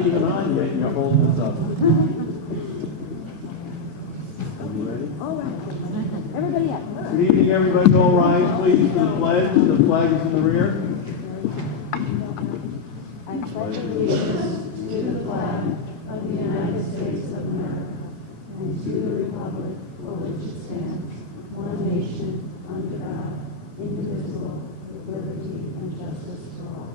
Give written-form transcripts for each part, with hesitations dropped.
not even on yet, and you're holding us up. Are you ready? All right. Everybody up. Good evening, everybody. All rise, please, for the pledge. The flag is in the rear. I pledge allegiance to the flag of the United States of America and to the republic for which it stands, one nation, under God, indivisible, with liberty and justice for all.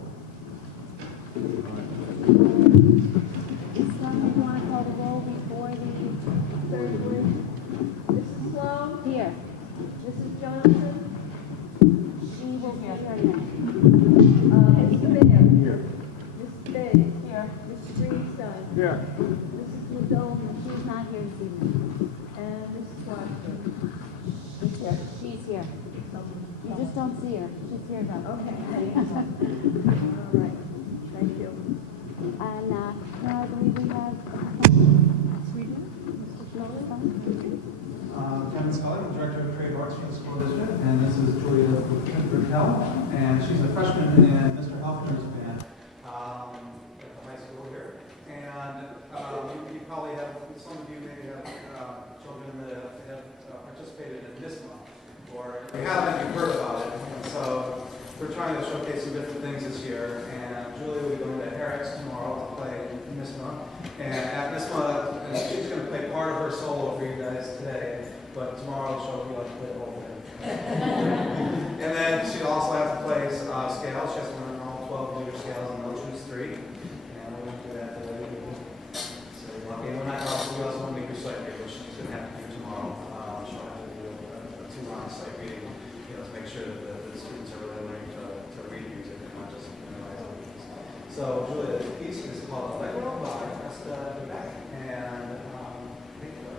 Islam, you want to call the roll before the third word? Mrs. Sloan? Here. Mrs. Johnson? She will be here next. Mr. Mayor? Here. Mrs. Bay? Here. Mr. Greenstein? Here. Mrs. Mazzone? She's not here this evening. And Mrs. Watson? She's here. She's here. You just don't see her. She's here though. Okay. All right. Thank you. And now I believe we have Sweden. Mr. Schultz. Kevin Scully, I'm Director of Trade Arts for the school district, and this is Julia Raquel, and she's a freshman in Mr. Helfner's band at the high school here. And you probably have, some of you maybe have children that have participated in NISMA, or if you haven't, you've heard about it. And so we're trying to showcase some different things this year, and Julia will be going to Eric's tomorrow to play NISMA. And at NISMA, she's going to play part of her solo for you guys today, but tomorrow she'll be like to play the whole thing. And then she also has to play scales. She has to learn all 12 meter scales and they'll choose 3. And we won't do that today. So you're lucky. And we also want to make your sight read, which she's going to have to do tomorrow. She'll have to do a 2-round sight reading, to make sure that the students are really learning to read music and not just memorize it. So Julia, the piece is called Let Go By. That's the back. And thank you.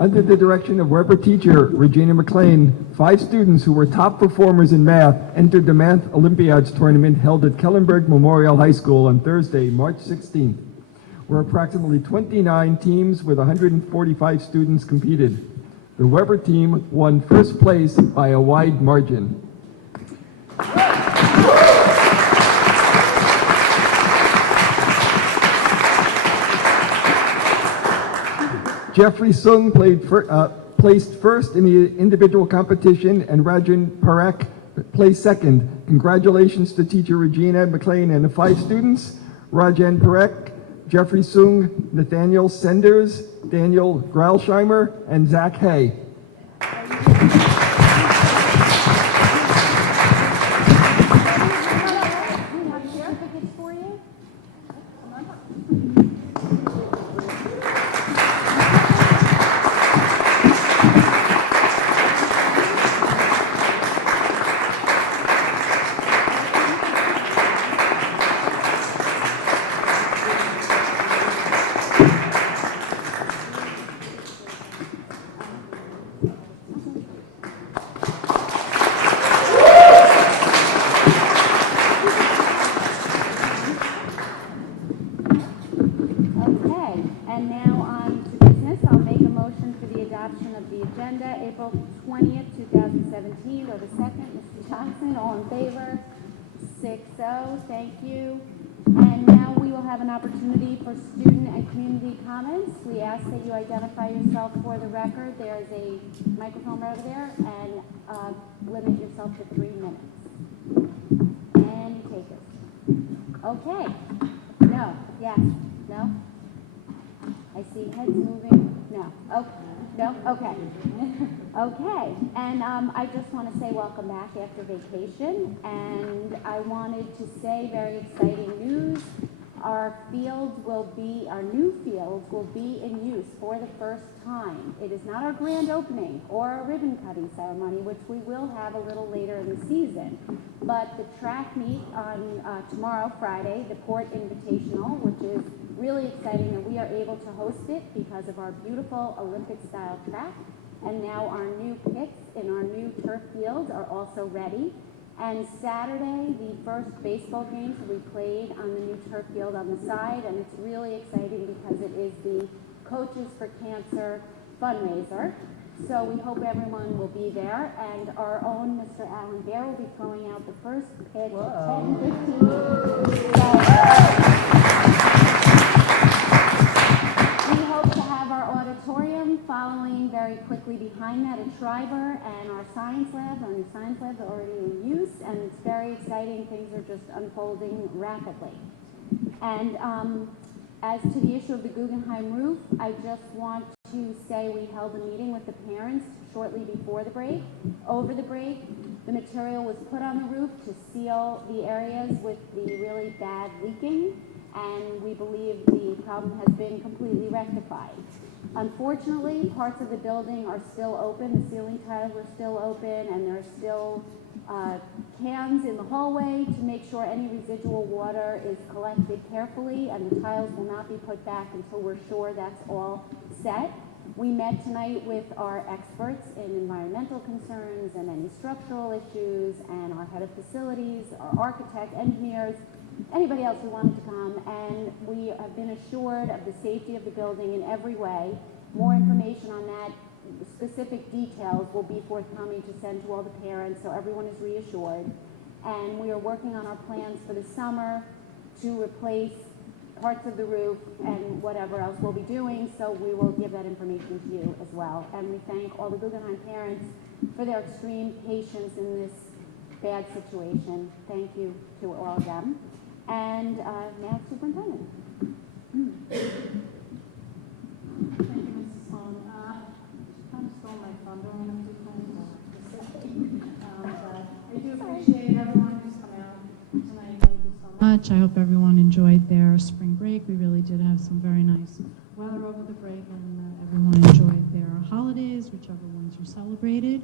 Under the direction of Weber teacher Regina McLean, 5 students who were top performers in math entered the Math Olympiads tournament held at Kellenberg Memorial High School on Thursday, March 16th, where approximately 29 teams with 145 students competed. The Weber team won first place by a wide margin. Jeffrey Sung placed first in the individual competition, and Rajan Parekh placed second. Congratulations to teacher Regina McLean and the 5 students: Rajan Parekh, Jeffrey Sung, Nathaniel Senders, Daniel Gralsheimer, and Zach Hay. April 20th, 2017. Or the second, Mr. Johnson, all in favor? 6-0, thank you. And now we will have an opportunity for student and community comments. We ask that you identify yourself for the record. There is a microphone right over there, and limit yourself to 3 minutes. And you take it. Okay. No. Yes. No? I see heads moving. No. Okay. No? Okay. Okay. And I just want to say welcome back after vacation. And I wanted to say very exciting news. Our new fields will be in use for the first time. It is not our grand opening or a ribbon cutting ceremony, which we will have a little later in the season. But the track meet on tomorrow, Friday, the Port Invitational, which is really exciting that we are able to host it because of our beautiful Olympic-style track. And now our new pits in our new turf fields are also ready. And Saturday, the first baseball games will be played on the new turf field on the side, and it's really exciting because it is the Coaches for Cancer fundraiser. So we hope everyone will be there, and our own Mr. Alan Bear will be throwing out the first pitch at 10:15. We hope to have our auditorium following very quickly behind that at Schreiber, and our science lab, our new science labs are already in use, and it's very exciting. Things are just unfolding rapidly. And as to the issue of the Guggenheim roof, I just want to say we held a meeting with the parents shortly before the break. Over the break, the material was put on the roof to seal the areas with the really bad leaking, and we believe the problem has been completely rectified. Unfortunately, parts of the building are still open. The ceiling tiles are still open, and there are still cans in the hallway to make sure any residual water is collected carefully, and the tiles will not be put back until we're sure that's all set. We met tonight with our experts in environmental concerns and any structural issues, and our head of facilities, our architect, engineers, anybody else who wanted to come, and we have been assured of the safety of the building in every way. More information on that, specific details, will be forthcoming to send to all the parents so everyone is reassured. And we are working on our plans for the summer to replace parts of the roof and whatever else we'll be doing, so we will give that information to you as well. And we thank all the Guggenheim parents for their extreme patience in this bad situation. Thank you to all of them. And now, Superintendent. Thank you, Mrs. Sloan. She kind of stole my thunder on a few things but I do appreciate everyone who's come out tonight. Thank you so much. I hope everyone enjoyed their spring break. We really did have some very nice weather over the break, and everyone enjoyed their holidays, whichever ones you celebrated.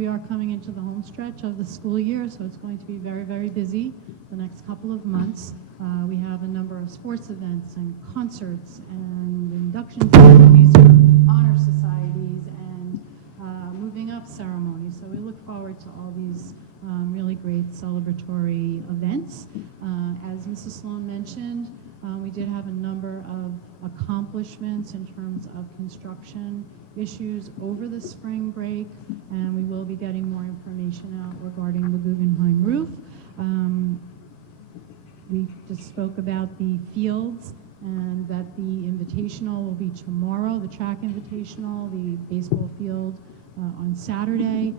We are coming into the home stretch of the school year, so it's going to be very, very busy the next couple of months. We have a number of sports events and concerts and induction ceremonies for honor societies and moving up ceremonies. So we look forward to all these really great celebratory events. As Mrs. Sloan mentioned, we did have a number of accomplishments in terms of construction issues over the spring break, and we will be getting more information out regarding the Guggenheim roof. We just spoke about the fields and that the invitational will be tomorrow, the track invitational, the baseball field on Saturday.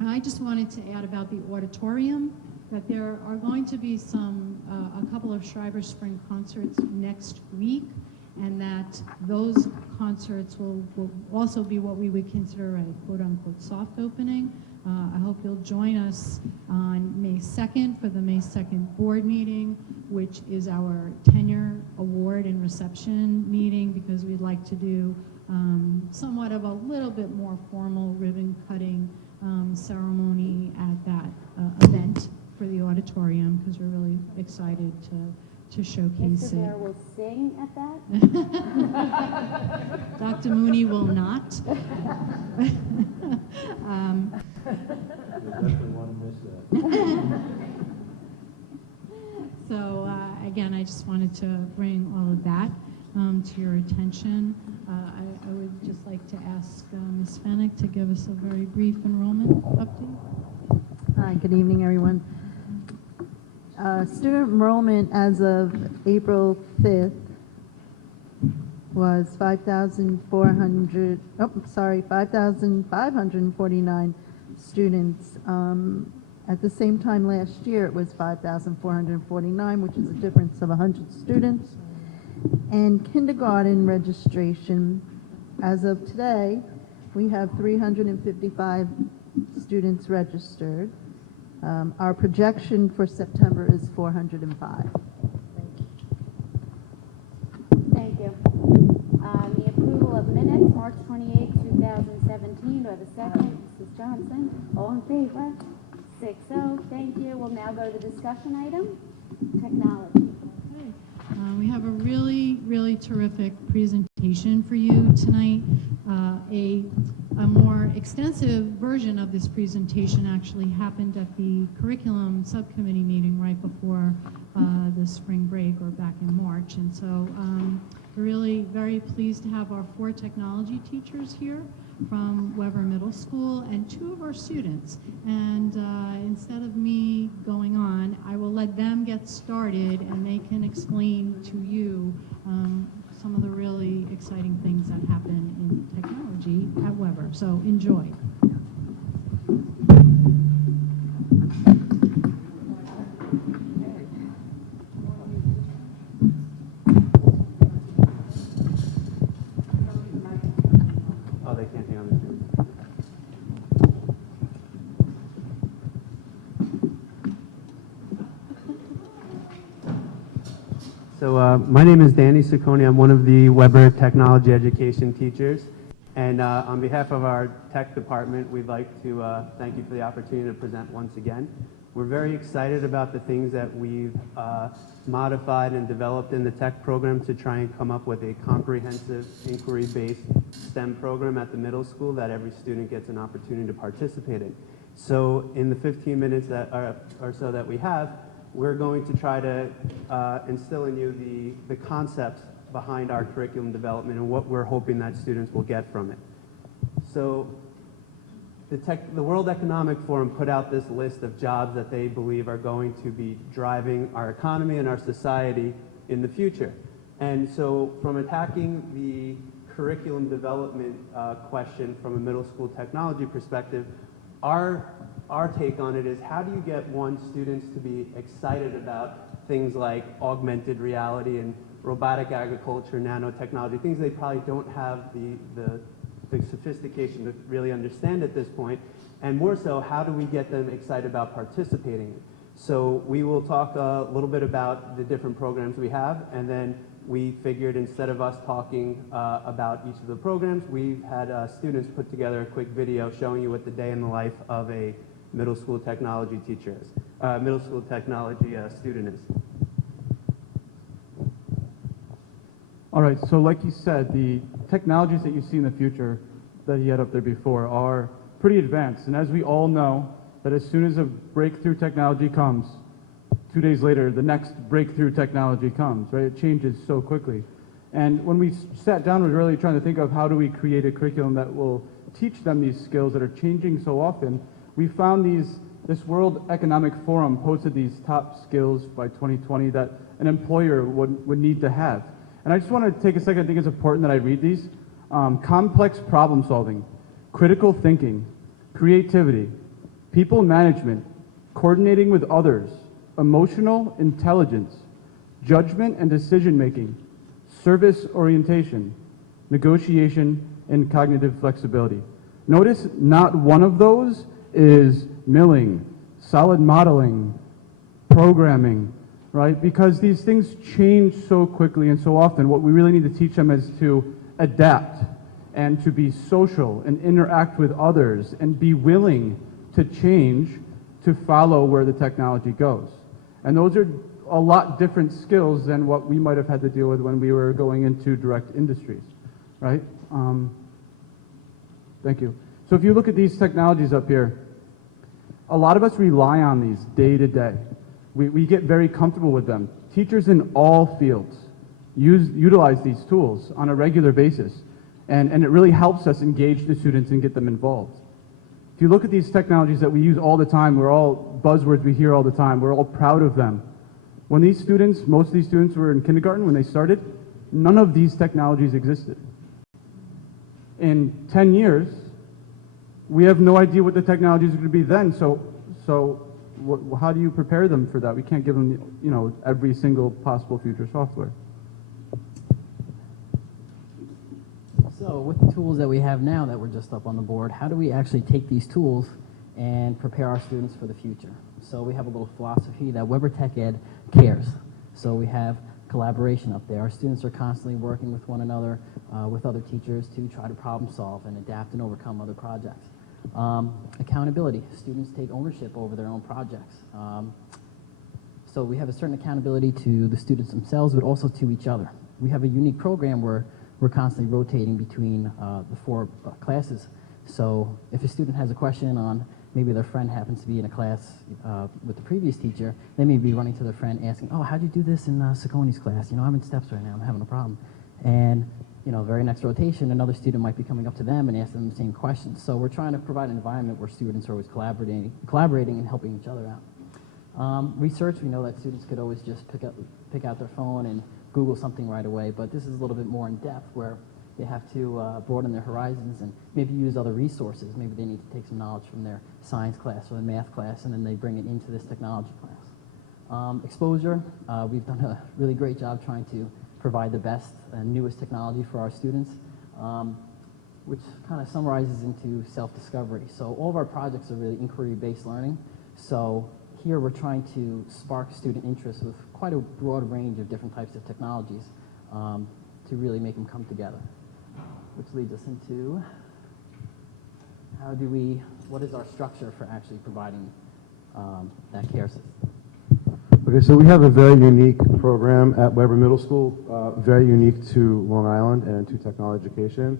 I just wanted to add about the auditorium, that there are going to be a couple of Schreiber Spring concerts next week, and that those concerts will also be what we would consider a quote-unquote soft opening. I hope you'll join us on May 2nd for the May 2nd board meeting, which is our tenure award and reception meeting, because we'd like to do somewhat of a little bit more formal ribbon cutting ceremony at that event for the auditorium, because we're really excited to showcase Mr. Bear it. will sing at that? Dr. Mooney will not. So again, I just wanted to bring all of that to your attention. I would just like to ask Ms. Fennick to give us a very brief enrollment update. Hi, good evening, everyone. Student enrollment as of April 5th was 5,549 students. At the same time last year, it was 5,449, which is a difference of 100 students. And kindergarten registration, as of today, we have 355 students registered. Our projection for September is 405. Thank you. The approval of minutes, March 28, 2017. Do I have a second? Mrs. Johnson. All in favor? 6-0. Thank you. We'll now go to the discussion item, technology. Okay. We have a really, really terrific presentation for you tonight. A more extensive version of this presentation actually happened at the curriculum subcommittee meeting right before the spring break, or back in March. And so we're really very pleased to have our 4 technology teachers here from Weber Middle School and 2 of our students. And instead of me going on, I will let them get started and they can explain to you some of the really exciting things that happen in technology at Weber. So enjoy. Oh, they can't hang on the screen. So my name is Danny Ciccone. I'm one of the Weber Technology Education teachers. And on behalf of our tech department, we'd like to thank you for the opportunity to present once again. We're very excited about the things that we've modified and developed in the tech program to try and come up with a comprehensive inquiry-based STEM program at the middle school that every student gets an opportunity to participate in. So in the 15 minutes that or so that we have, we're going to try to instill in you the concepts behind our curriculum development and what we're hoping that students will get from it. So the World Economic Forum put out this list of jobs that they believe are going to be driving our economy and our society in the future. And so from attacking the curriculum development question from a middle school technology perspective, our take on it is, how do you get students to be excited about things like augmented reality and robotic agriculture, nanotechnology, things they probably don't have the sophistication to really understand at this point, and more so, how do we get them excited about participating? So we will talk a little bit about the different programs we have, and then we figured instead of us talking about each of the programs, we've had students put together a quick video showing you what the day in the life of a middle school technology teacher is, middle school technology student is. All right, so like you said, the technologies that you see in the future that he had up there before are pretty advanced. And as we all know, that as soon as a breakthrough technology comes, 2 days later, the next breakthrough technology comes, right? It changes so quickly. And when we sat down, we were really trying to think of how do we create a curriculum that will teach them these skills that are changing so often. We found this World Economic Forum posted these top skills by 2020 that an employer would need to have. And I just want to take a second, I think it's important that I read these. Complex problem solving, critical thinking, creativity, people management, coordinating with others, emotional intelligence, judgment and decision making, service orientation, negotiation, and cognitive flexibility. Notice not one of those is milling, solid modeling, programming, right? Because these things change so quickly and so often. What we really need to teach them is to adapt and to be social and interact with others and be willing to change to follow where the technology goes. And those are a lot different skills than what we might have had to deal with when we were going into direct industries, right? Thank you. So if you look at these technologies up here, a lot of us rely on these day to day. We get very comfortable with them. Teachers in all fields utilize these tools on a regular basis, and it really helps us engage the students and get them involved. If you look at these technologies that we use all the time, we're all buzzwords we hear all the time, we're all proud of them. When these students, most of these students were in kindergarten when they started, none of these technologies existed. In 10 years, we have no idea what the technologies are going to be then, so how do you prepare them for that? We can't give them, you know, every single possible future software. So with the tools that we have now that were just up on the board, how do we actually take these tools and prepare our students for the future? So we have a little philosophy that Weber Tech Ed cares. So we have collaboration up there. Our students are constantly working with one another, with other teachers to try to problem solve and adapt and overcome other projects. Accountability. Students take ownership over their own projects. So we have a certain accountability to the students themselves, but also to each other. We have a unique program where we're constantly rotating between the 4 classes. So if a student has a question on maybe their friend happens to be in a class with the previous teacher, they may be running to their friend asking, oh, how'd you do this in Sacconi's class? You know, I'm in steps right now, I'm having a problem. And, you know, very next rotation, another student might be coming up to them and asking them the same questions. So we're trying to provide an environment where students are always collaborating and helping each other out. Research, we know that students could always just pick out their phone and Google something right away, but this is a little bit more in depth where they have to broaden their horizons and maybe use other resources. Maybe they need to take some knowledge from their science class or their math class, and then they bring it into this technology class. Exposure, we've done a really great job trying to provide the best and newest technology for our students, which kind of summarizes into self-discovery. So all of our projects are really inquiry-based learning. So here we're trying to spark student interest with quite a broad range of different types of technologies to really make them come together. Which leads us into what is our structure for actually providing that care system? Okay, so we have a very unique program at Weber Middle School, very unique to Long Island and to technology education.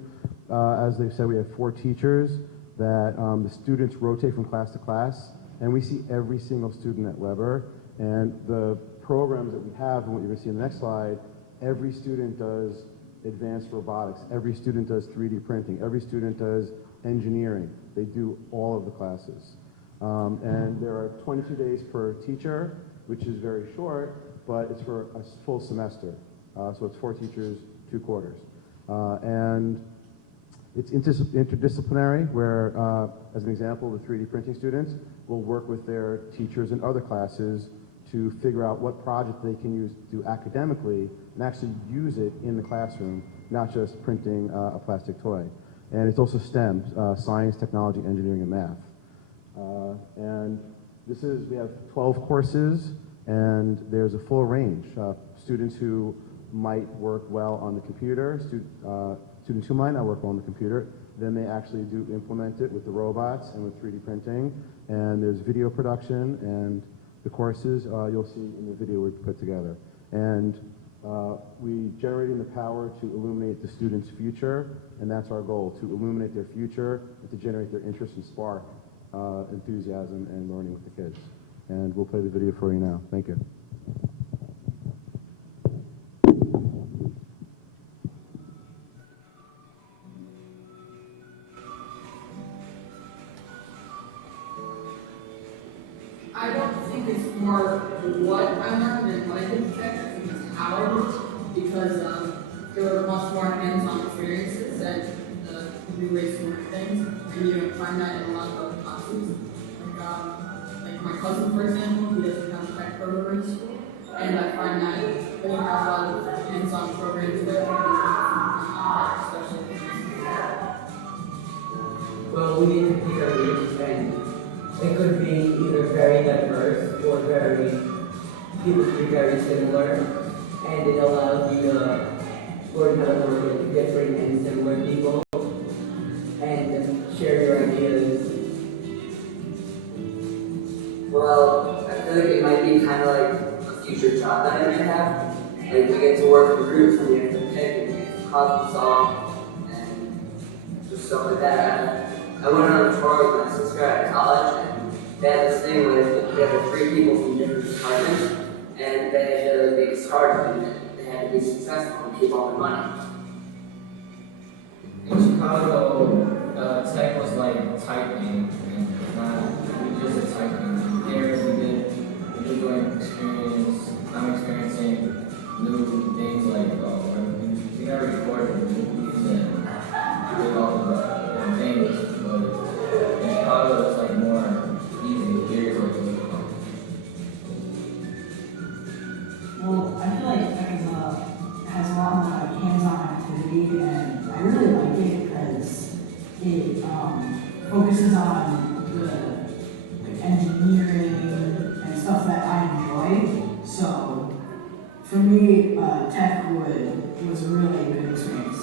As they said, we have 4 teachers that the students rotate from class to class, and we see every single student at Weber. And the programs that we have, and what you're going to see in the next slide, every student does advanced robotics, every student does 3D printing, every student does engineering. They do all of the classes. And there are 22 days per teacher, which is very short, but it's for a full semester. So it's 4 teachers, 2 quarters. And it's interdisciplinary, where, as an example, the 3D printing students will work with their teachers in other classes to figure out what project they can do academically and actually use it in the classroom, not just printing a plastic toy. And it's also STEM, science, technology, engineering, and math. And we have 12 courses, and there's a full range. Students who might work well on the computer, students who might not work well on the computer, then they actually do implement it with the robots and with 3D printing. And there's video production, and the courses you'll see in the video we put together. And We generating the power to illuminate the students' future, and that's our goal, to illuminate their future and to generate their interest and spark enthusiasm and learning with the kids. And we'll play the video for you now. Thank you. I don't think it's more what I learned than what I did affect. I think it's how I did it, because there were much more hands-on experiences and new ways to learn things, and you don't find that in a lot of other classes. Like my cousin, for example, he doesn't have a tech program in school, and I find that when you have a lot of hands-on programs there, especially. Well, we need to pick our groups, and it could be either very diverse or people could be very similar, and it allows you to learn how to work with different and similar people and share your ideas. Well, I feel like it might be kind of like a future job that I might have. Like we get to work in groups and we have to pick and we have to problem solve and just stuff like that. I went on a tour with my sister at college, and they had this thing where they had 3 people from different departments, and they had to make a startup, and they had to be successful and keep all their money. In Chicago, tech was like typing, and we just did typing. Here we did like experience. I'm experiencing new things like we never recorded movies and we did all the things. But in Chicago, it's like more easy. Here, it's like well, I feel like EXA has a lot more like hands-on activity, and I really like it because it focuses on the like engineering and stuff that I enjoy. So for me, tech was a really good experience.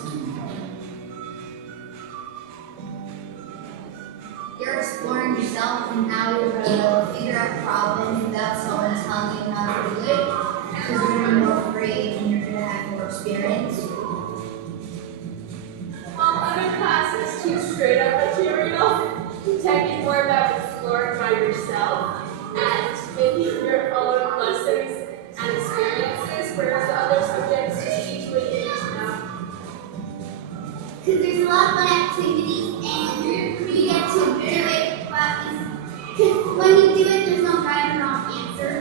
You're exploring yourself and how you're going to figure out problems without someone telling you how to do it. Because you're going to be more free and you're going to have more experience. While other classes teach straight up material, tech is more about exploring by yourself and making your own lessons and experiences, whereas the other subjects just teach what you need to know. Because there's a lot of fun activities and you get to do it, because when you do it, there's no right or wrong answer.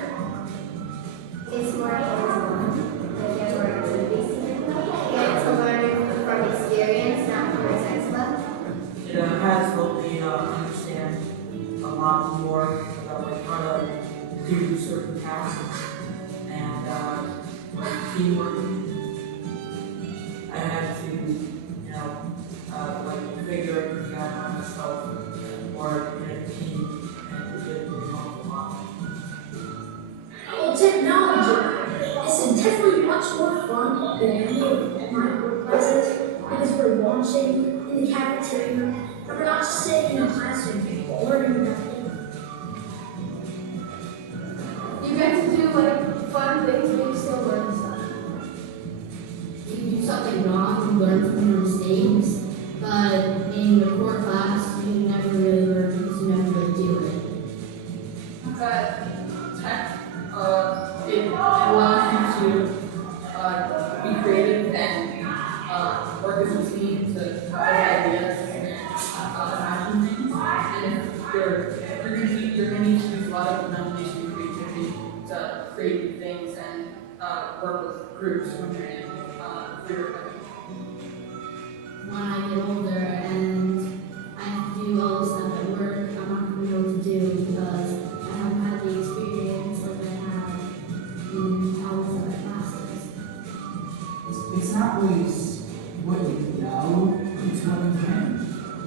It's more hands-on. You get more activities. You get to learn from experience, not from a textbook. It has helped me understand a lot more about like how to do certain tasks and like teamwork. I had to like figure everything out by myself or in a team, and it did really help a lot. Well, technology is definitely much more fun than any of my work classes because we're launching in the cafeteria and we're not just sitting in a classroom learning nothing. You get to do like fun things, but you still learn stuff. You do something wrong, you learn from your mistakes, but in the core class, you never really learn because you never really do it. Tech, it allows you to be creative and work as a team to come up with ideas and imagine things. And you're going to need to use a lot of imagination and creativity to create new things and work with groups when you're in When I get older and I have to do all this stuff at work, I'm not going to know what to do because I haven't had the experience like I have in all these other classes. It's not always what you know, it's what you can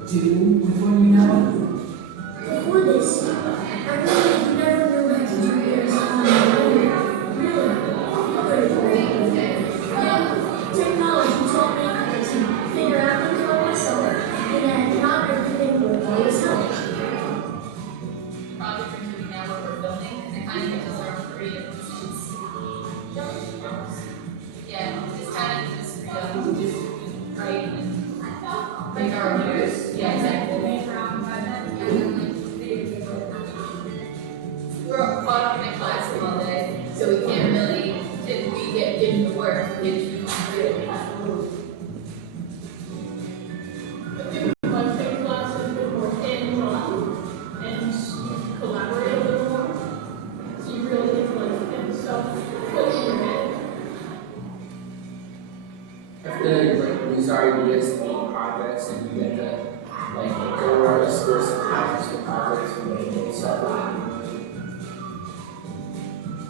do with what you know. Before this, I really never knew how to do this on my own. Technology taught me how to figure out things by myself, and then not everything would always help. project we're doing now where we're building, it kind of gives us our own creative decisions. Yeah.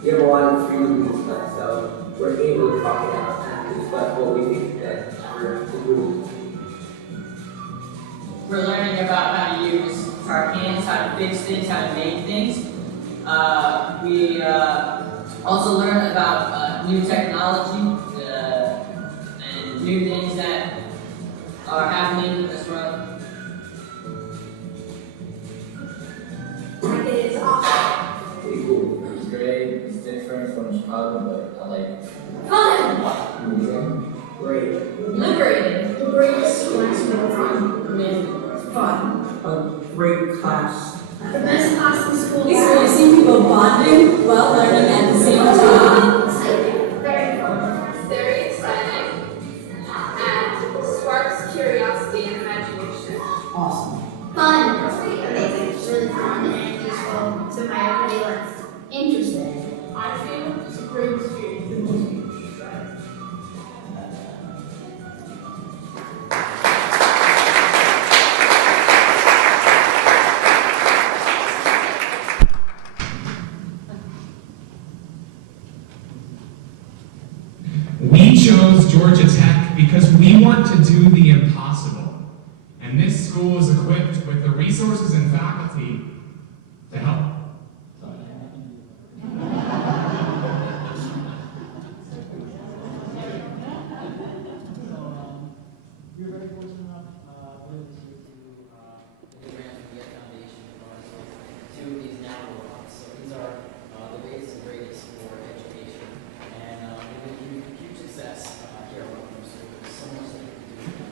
we have a lot of freedom and stuff, so we're able to talk it out and discuss what we think that we're to do. We're learning about how to use our hands, how to fix things, how to make things. We also learn about new technology and new things that are happening in this world. It's awesome. Pretty cool. It's great. It's different from Chicago, but I like it. Fun. Great. Liberating. The greatest class of all time. Amazing. Fun. A great class. The best class in school. It's really seeing people bonding while learning at the same time. Very fun. Very exciting. And sparks curiosity and imagination. Awesome. Fun. Amazing. It's really fun and useful to my everyday life. Interesting. I feel it's a great experience for most people should try it. We chose Georgia Tech because we want to do the impossible. And this school is equipped with the resources and faculty to help. We're very fortunate enough with this year to the grant from the Foundation to these now robots. So these are the latest and greatest for education. And we've been huge success here at Welcome School. There's so much that we can do.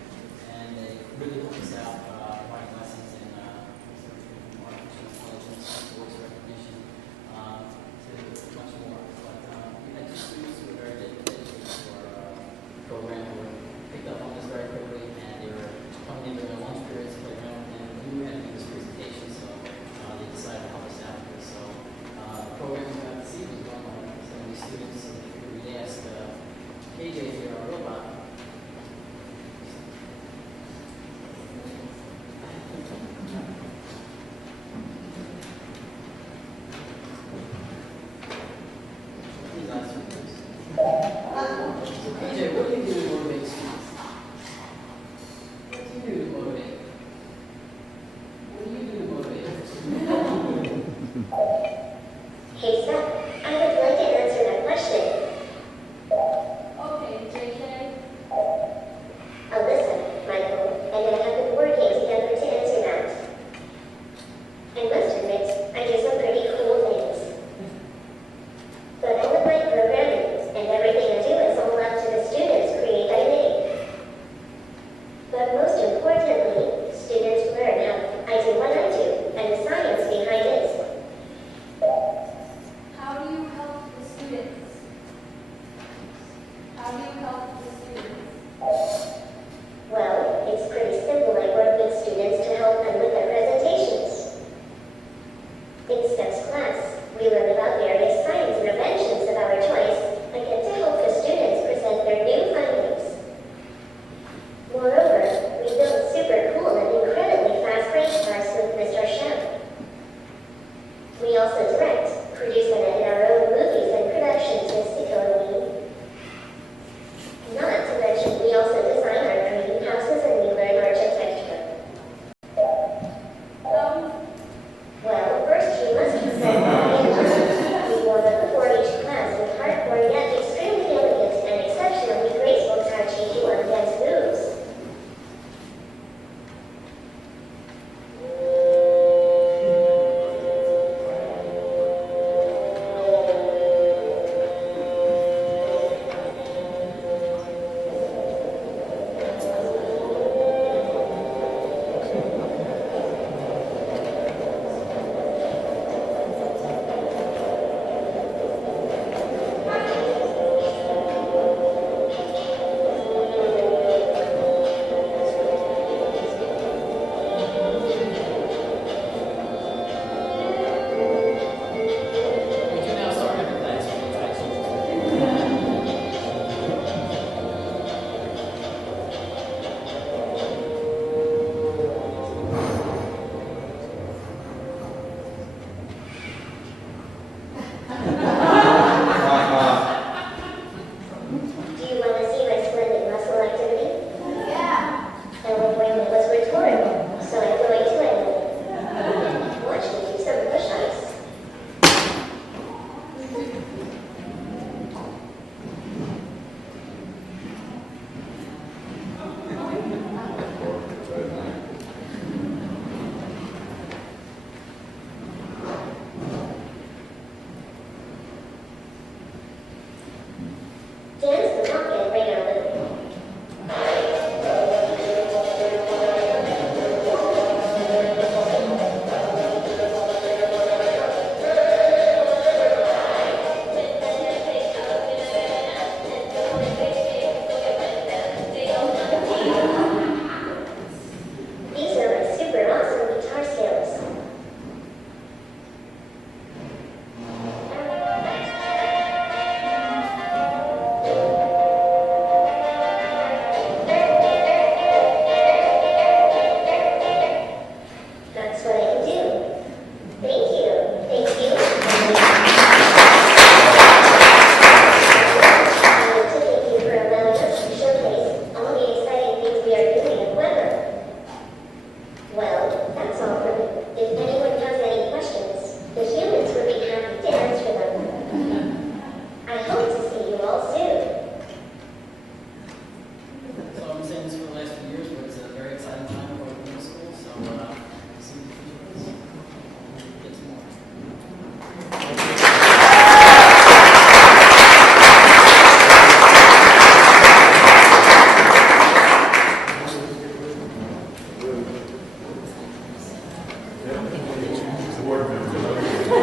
And they really help us out providing lessons in artificial intelligence, voice recognition, to much more. But we had two students who were very dedicated to our program. Who were picked up on this very quickly, and they were coming in during their lunch periods, playground, and we knew we had to do this presentation, so they decided to help us out with this. So the program we got to see was run by some of these students, so we asked KJ here, our robot. Please answer this. So KJ, what do you do to motivate students? What do you do to motivate? What do you do to motivate? Hey, Steph, I would like to answer that question. Okay, JJ. Alyssa, Michael, and I have been working together to answer that. I must admit, I do some pretty cool things. But I would like programming, and everything I do is all up to the students' creativity. But most importantly, students learn how I do what I do, and the science behind it. How do you help the students? How do you help the students? Well, it's pretty simple. I work with students to help them with their presentations. In Steph's class, we learn about various science interventions of our choice and get to help the students present their new findings. Moreover, we build super cool and incredibly fast race cars with Mr. Shep. We also direct, produce, and edit our own movies and productions in Halloween. Not to mention, we also design our dream houses and we learn architecture. Well, first we must present we warm up before each class with hardcore yet extremely elegant and exceptionally graceful Tai Chi Chuan dance moves.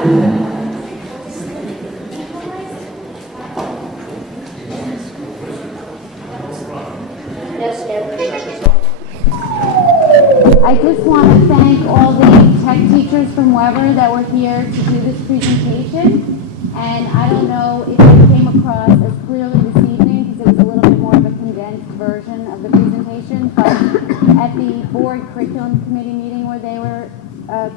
I just want to thank all the tech teachers from Weber that were here to do this presentation. And I don't know if it came across as clearly this evening because it was a little bit more of a condensed version of the presentation, but at the board curriculum committee meeting where they were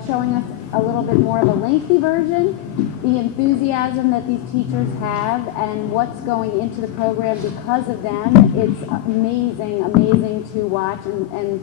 showing us a little bit more of a lengthy version, the enthusiasm that these teachers have and what's going into the program because of them, it's amazing to watch and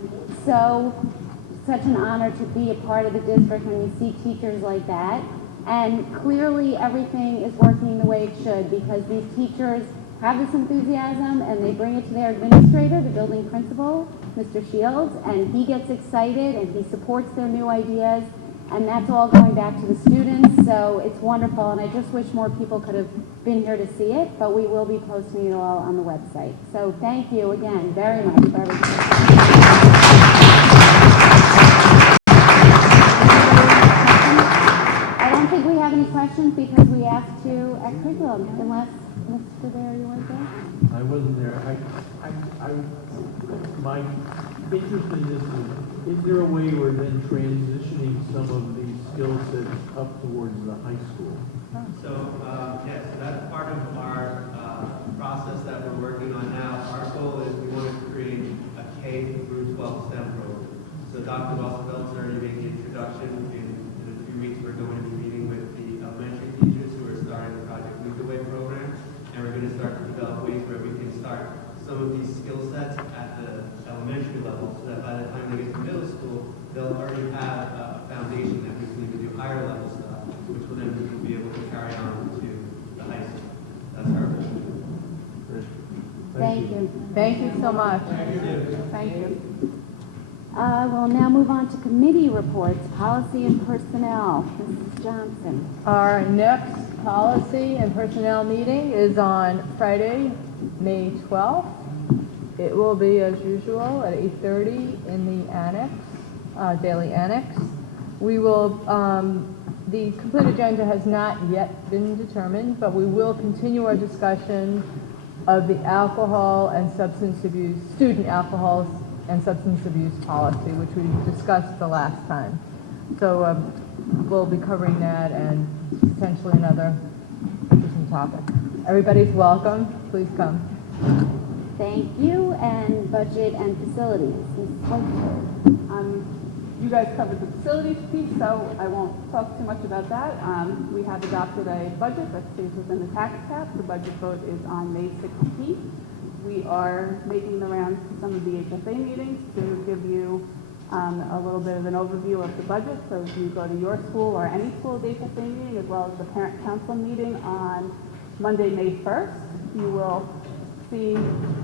such an honor to be a part of the district when you see teachers like that. And clearly everything is working the way it should because these teachers have this enthusiasm and they bring it to their administrator, the building principal, Mr. Shields, and he gets excited and he supports their new ideas, and that's all going back to the students, so it's wonderful, and I just wish more people could have been here to see it, but we will be posting it all on the website. So thank you again very much for everything. I don't think we have any questions because we asked to at curriculum, unless Mr. Bear, you weren't there? I wasn't there. My interest in this is there a way we're then transitioning some of these skill sets up towards the high school? So, yes, that's part of our process that we're working on now. Our goal is we want to create a K through 12 STEM program. So Dr. Wasserfeld's already made the introduction. In a few weeks, we're going to be meeting with the elementary teachers who are starting the Project Lead the Way program. And we're going to start to develop ways where we can start some of these skill sets at the elementary level so that by the time they get to middle school, they'll already have a foundation that we can even do higher level stuff, which will then be able to carry on to the high school. That's our goal. Thank you. Thank you so much. Thank you. We'll now move on to committee reports, policy and personnel. Mrs. Johnson. Our next policy and personnel meeting is on Friday, May 12th. It will be, as usual, at 8:30 in the annex, daily annex. We will, the complete agenda has not yet been determined, but we will continue our discussion of the alcohol and substance abuse, student alcohol and substance abuse policy, which we discussed the last time. So we'll be covering that and potentially another different topic. Everybody's welcome. Please come. Thank you. And budget and facilities. Mrs. Whiteford. You guys covered the facilities piece, so I won't talk too much about that. We have adopted a budget that stays within the tax cap. The budget vote is on May 16th. We are making the rounds to some of the HFA meetings to give you a little bit of an overview of the budget. So if you go to your school or any school's HFA meeting, as well as the parent council meeting on Monday, May 1st, you will see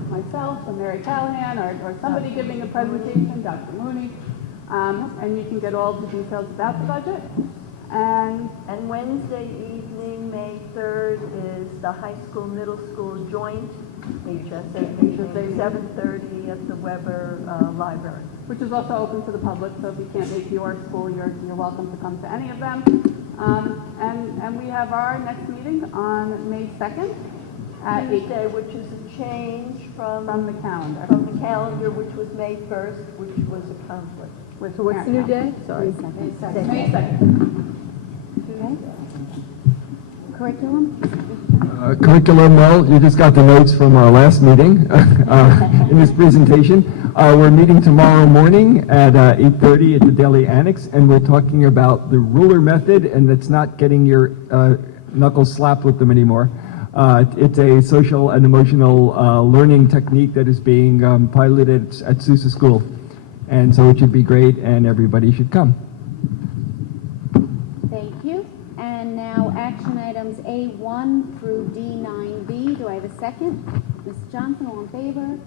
myself or Mary Callahan or somebody giving a presentation, Dr. Mooney, and you can get all the details about the budget. And Wednesday evening, May 3rd, is the high school, middle school joint HSA meeting, 7:30 at the Weber Library. Which is also open to the public, so if you can't make your school, you're welcome to come to any of them. And we have our next meeting on May 2nd at Tuesday, which is a change from the calendar. From the calendar, which was May 1st, which was a conflict. So what's the new day? Sorry. May 2nd. Curriculum? Curriculum, well, you just got the notes from our last meeting in this presentation. We're meeting tomorrow morning at 8:30 at the Daily Annex, and we're talking about the ruler method, and it's not getting your knuckles slapped with them anymore. It's a social and emotional learning technique that is being piloted at Sousa School, and so it should be great, and everybody should come. Thank you. And now action items A1 through D9B. Do I have a second? Ms. Johnson, all in favor?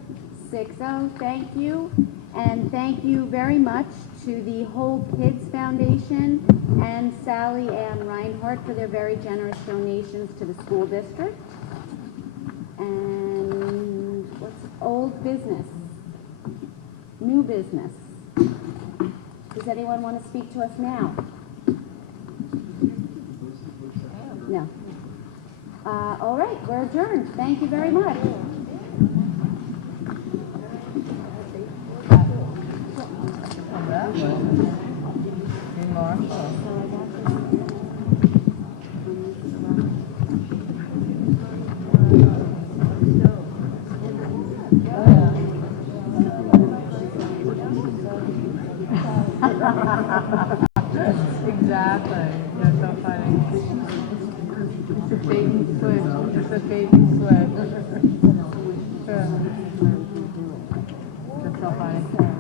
6-0. Thank you. And thank you very much to the Whole Kids Foundation and Sally Ann Reinhardt for their very generous donations to the school district. And what's old business? New business. Does anyone want to speak to us now? No. All right, we're adjourned. Thank you very much. Exactly. That's so funny. It's a bait and switch. It's a bait and switch. Sure. That's so funny.